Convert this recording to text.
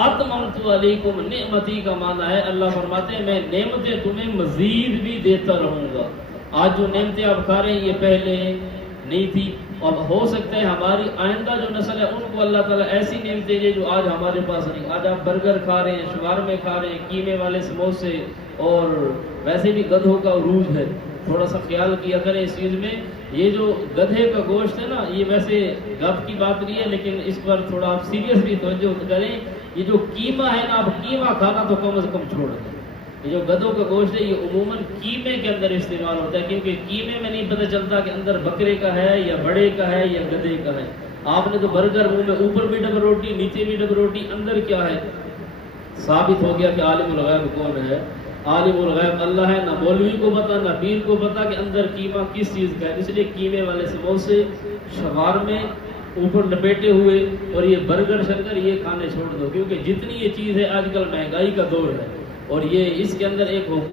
अतममतु अलैकुम निअमती का माना है अल्लाह फरमाते हैं मैं नेमतें तुम्हें मजीद भी देता रहूंगा। आज जो नेमतें आप खा रहे हैं ये पहले नहीं थी, और हो सकता है हमारी आइंदा जो नस्ल है उनको अल्लाह ताला ऐसी नेमतें दे जो आज हमारे पास नहीं। आज आप बर्गर खा रहे हैं, शवारमे खा रहे हैं, कीमे वाले समोसे, और वैसे भी गधों का उरूज है, थोड़ा सा ख्याल किया करें इस चीज़ में। ये जो गधे का गोश्त है ना, ये वैसे गप की बात नहीं है, लेकिन इस पर थोड़ा आप सीरियस भी तवज्जो करें। ये जो कीमा है ना, आप कीमा खाना तो कम से कम छोड़ दें। ये जो गधों का गोश्त है ये उमूमन कीमे के अंदर इस्तेमाल होता है, क्योंकि कीमे में नहीं पता चलता कि अंदर बकरे का है या बड़े का है या गधे का है। आपने तो बर्गर मुंह में, ऊपर भी डबल रोटी, नीचे भी डबल रोटी, अंदर क्या है? साबित हो गया कि आलिमुल गैब कौन है? आलिमुल गैब अल्लाह है। ना मौलवी को पता, ना पीर को पता कि अंदर कीमा किस चीज़ का है। इसलिए कीमे वाले समोसे, शवारमे ऊपर लपेटे हुए और ये बर्गर शर्गर ये खाने छोड़ दो, क्योंकि जितनी ये चीज़ है आजकल महंगाई का दौर है, और ये इसके अंदर एक